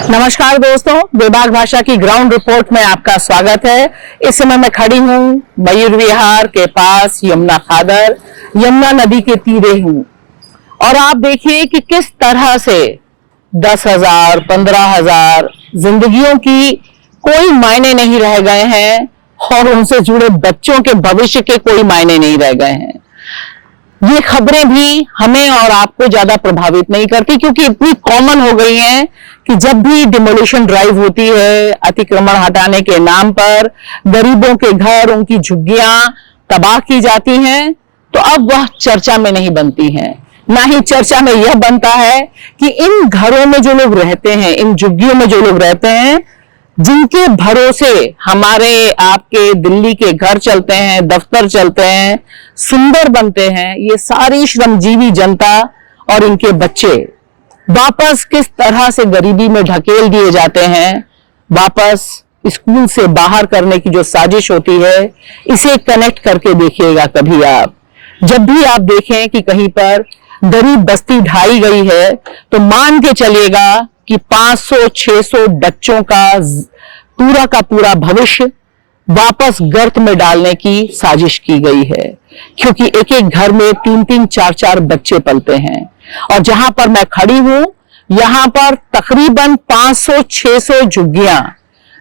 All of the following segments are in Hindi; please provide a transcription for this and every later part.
नमस्कार दोस्तों, बेबाक भाषा की ग्राउंड रिपोर्ट में आपका स्वागत है। इस समय मैं खड़ी हूँ मयूर विहार के पास यमुना खादर, यमुना नदी के तीरे हूँ और आप देखिए कि किस तरह से 10,000, 15,000 जिंदगियों की कोई मायने नहीं रह गए हैं और उनसे जुड़े बच्चों के भविष्य के कोई मायने नहीं रह गए हैं। ये खबरें भी हमें और आपको ज्यादा प्रभावित नहीं करती क्योंकि इतनी कॉमन हो गई हैं कि जब भी डिमोलिशन ड्राइव होती है, अतिक्रमण हटाने के नाम पर गरीबों के घर, उनकी झुग्गियां तबाह की जाती हैं, तो अब वह चर्चा में नहीं बनती हैं। ना ही चर्चा में यह बनता है कि इन घरों में जो लोग रहते हैं, इन झुग्गियों में जो लोग रहते हैं, जिनके भरोसे हमारे आपके दिल्ली के घर चलते हैं, दफ्तर चलते हैं, सुंदर बनते हैं, ये सारी श्रमजीवी जनता और इनके बच्चे वापस किस तरह से गरीबी में ढकेल दिए जाते हैं। वापस स्कूल से बाहर करने की जो साजिश होती है, इसे कनेक्ट करके देखिएगा कभी आप। जब भी आप देखें कि कहीं पर गरीब बस्ती ढाई गई है, तो मान के चलिएगा कि 500-600 बच्चों का पूरा भविष्य वापस गर्त में डालने की साजिश की गई है, क्योंकि एक एक घर में 3-3, 4-4 बच्चे पलते हैं। और जहां पर मैं खड़ी हूं, यहां पर तकरीबन 500-600 झुग्गियां,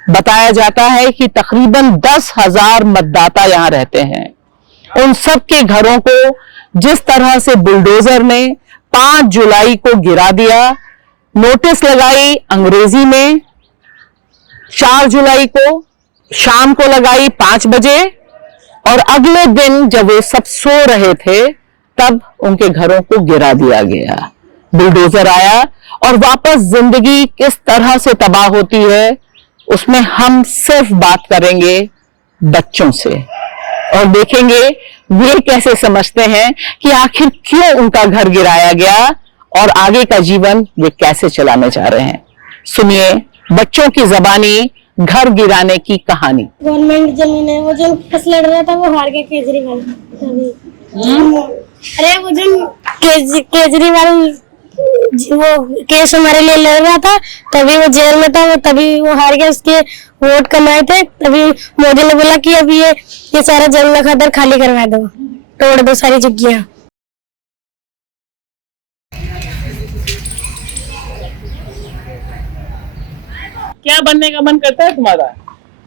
बताया जाता है कि तकरीबन 10,000 मतदाता यहां रहते हैं। उन सब के घरों को जिस तरह से बुलडोजर ने 5 जुलाई को गिरा दिया, नोटिस लगाई अंग्रेजी में, 4 जुलाई को शाम को लगाई 5 बजे, और अगले दिन जब वे सब सो रहे थे तब उनके घरों को गिरा दिया गया। बुलडोजर आया और वापस जिंदगी किस तरह से तबाह होती है, उसमें हम सिर्फ बात करेंगे बच्चों से और देखेंगे वे कैसे समझते हैं कि आखिर क्यों उनका घर गिराया गया और आगे का जीवन वे कैसे चलाने जा रहे हैं। सुनिए बच्चों की जबानी घर गिराने की कहानी। गवर्नमेंट जमीन है, वो जो केस लड़ रहा था वो हार गया केजरीवाल। अरे वो जो केजरीवाल वो केस हमारे लिए लड़ रहा था, तभी वो जेल में था, वो तभी वो हार गया। उसके वोट कमाए थे, तभी मोदी ने बोला कि अब ये सारा जमुना खादर खाली करवा दो, तोड़ दो सारी झुग्गियां। क्या बनने का मन करता है तुम्हारा?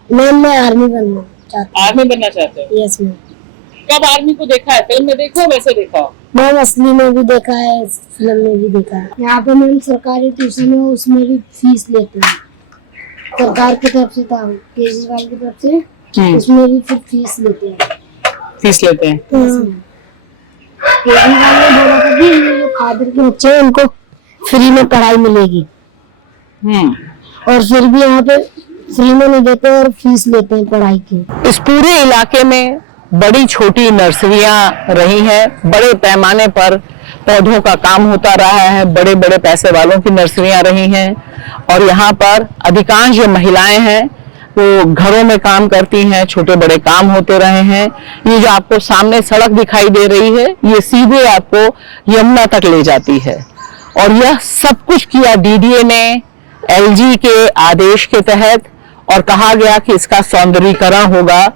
मैं आर्मी बनना चाहता हूँ। आर्मी बनना चाहते हो? Yes ma'am. कब आर्मी को देखा है? फिल्म में देखो, वैसे देखा? मैम असली में भी देखा है, फिल्म में भी देखा है। यहाँ पे मैम सरकारी ट्यूशन है, उसमें भी फीस लेते हैं, सरकार की तरफ से था, केजरीवाल की तरफ से, उसमें भी फिर फीस लेते हैं। फीस लेते हैं? केजरीवाल ने बोला था कि ये जो खादर के बच्चे हैं उनको फ्री में पढ़ाई मिलेगी, और फिर भी यहाँ पे फ्री में नहीं देते और फीस लेते हैं पढ़ाई की। इस पूरे इलाके में बड़ी छोटी नर्सरियां रही हैं, बड़े पैमाने पर पौधों का काम होता रहा है, बड़े बड़े पैसे वालों की नर्सरियां रही हैं, और यहाँ पर अधिकांश जो महिलाएं हैं वो घरों में काम करती हैं, छोटे बड़े काम होते रहे हैं। ये जो आपको सामने सड़क दिखाई दे रही है, ये सीधे आपको यमुना तक ले जाती है, और यह सब कुछ किया डीडीए ने एलजी के आदेश के तहत, और कहा गया कि इसका सौंदर्यीकरण होगा।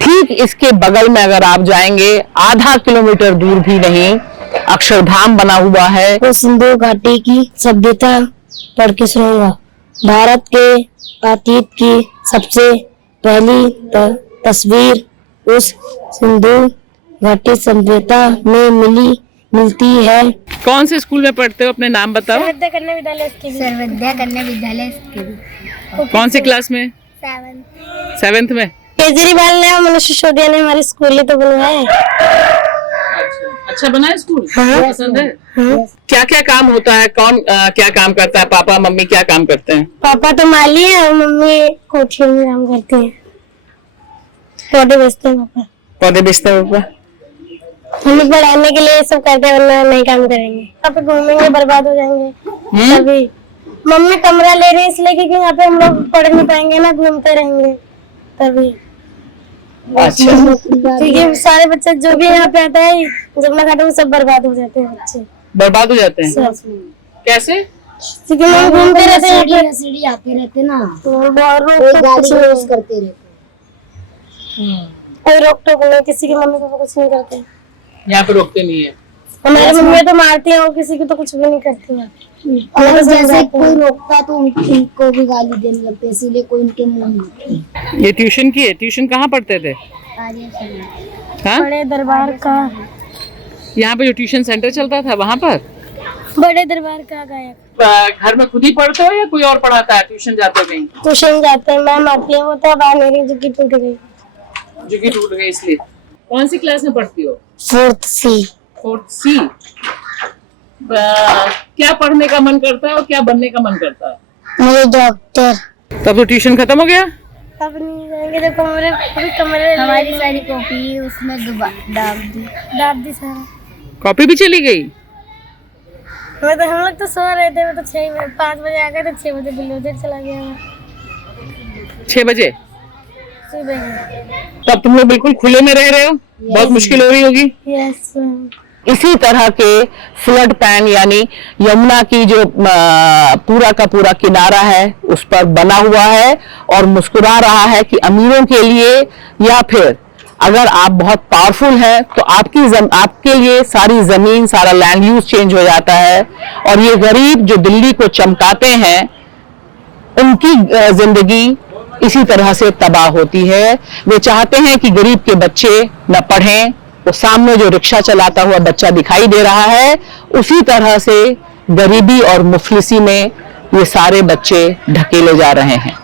ठीक इसके बगल में अगर आप जाएंगे, आधा किलोमीटर दूर भी नहीं, अक्षरधाम बना हुआ है। वो सिंधु घाटी की सभ्यता पढ़ के सुनाऊंगा। भारत के अतीत की सबसे पहली तस्वीर उस सिंधु घाटी सभ्यता में मिलती है। कौन से स्कूल में पढ़ते हो? अपने नाम बताओ। सर्वोदय कन्या विद्यालय कौन सी क्लास में? 7th में। केजरीवाल ने और मनीष सिसोदिया ने हमारे स्कूल ही तो बनवाया है। अच्छा बना है स्कूल? हाँ। पसंद है? हाँ। क्या क्या काम होता है? कौन क्या काम करता है? पापा मम्मी क्या काम करते हैं? पापा तो माली है और मम्मी कोठी में काम करती है, पौधे बेचते हैं। पापा पौधे बेचते हैं? पापा हमें पढ़ाने के लिए सब करते हैं, वरना नहीं काम करेंगे। यहाँ पे घूमेंगे बर्बाद हो जाएंगे। तभी मम्मी कमरा ले रही है इसलिए क्योंकि यहाँ पे हम लोग पढ़ नहीं पाएंगे ना, घूमते रहेंगे तभी। अच्छा। क्योंकि सारे बच्चे जो भी यहाँ पे आता है जमुना घाटी में सब बर्बाद हो जाते हैं, बच्चे बर्बाद हो जाते हैं। कैसे? क्योंकि हम घूमते रहते हैं यहाँ पे। सीढ़ी आते रहते ना, तो बहुत कोई रोक गाली कुछ गलौज नहीं, करते रहते। कोई रोक टोक नहीं, किसी की मम्मी पापा कुछ नहीं करते। यहाँ पे रोकते नहीं है। हमारी मम्मी तो मारती है और किसी की तो कुछ भी नहीं करती है। और जैसे कोई रोकता तो उनको भी गाली देने लगते, इसीलिए कोई उनके मुंह में लगती है। ये ट्यूशन की है? ट्यूशन कहाँ पढ़ते थे? हाँ, बड़े दरबार का, यहाँ पे जो ट्यूशन सेंटर चलता था वहाँ पर? बड़े दरबार का गायक। घर में खुद ही पढ़ते हो या कोई और पढ़ाता है? ट्यूशन जाते हो कहीं? ट्यूशन जाते हैं, मैम आती है, वो तो अब आ नहीं रही, जो कि टूट गई। जो कि टूट गई इसलिए। कौन सी क्लास में पढ़ती हो? 4th C। 4th C। क्या पढ़ने का मन करता है और क्या बनने का मन करता है? मुझे डॉक्टर। तब तो ट्यूशन खत्म हो गया। अब नहीं जाएंगे तो कमरे हमारी सारी कॉपी उसमें दाब दी सारा। कॉपी भी चली गई। हम लोग तो सो रहे थे, मैं तो 5 बजे आ गए थे, 6 बजे बुलडोजर चला गया मैं 6 बजे। सुबह। तब तुम लोग बिल्कुल खुले में रह रहे हो? बहुत मुश्किल हो रही होगी। यस। इसी तरह के फ्लड पैन यानी यमुना की जो पूरा का पूरा किनारा है उस पर बना हुआ है और मुस्कुरा रहा है कि अमीरों के लिए या फिर अगर आप बहुत पावरफुल हैं तो आपके लिए सारी जमीन, सारा लैंड यूज चेंज हो जाता है और ये गरीब जो दिल्ली को चमकाते हैं उनकी जिंदगी इसी तरह से तबाह होती है। वे चाहते हैं कि गरीब के बच्चे न पढ़ें, तो सामने जो रिक्शा चलाता हुआ बच्चा दिखाई दे रहा है उसी तरह से गरीबी और मुफलिसी में ये सारे बच्चे ढकेले जा रहे हैं।